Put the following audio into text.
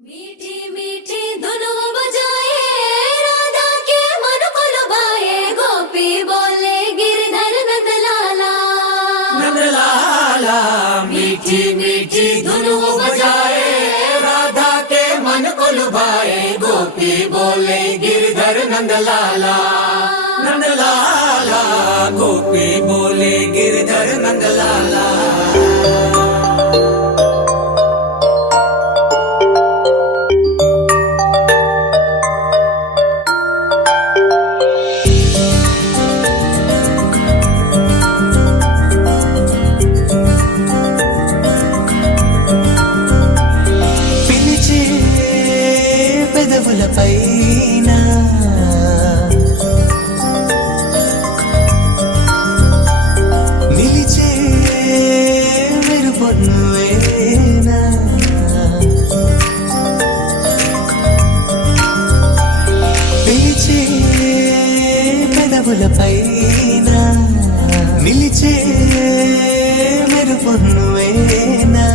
मीठी मीठी धुनों बजाए राधा के मन को लुभाए गोपी बोले गिरधर नंदलाला नंदलाला। मीठी मीठी धुनों बजाए राधा के मन को लुभाए गोपी बोले गिरधर नंदलाला। नंदलाला गोपी बोले गिरधर नंदलाला। పెదవులపైన నిలిచే మెరుపొన్నువేనా పిలిచే పెదవులపైన నిలిచే మెరుపొన్నువేనా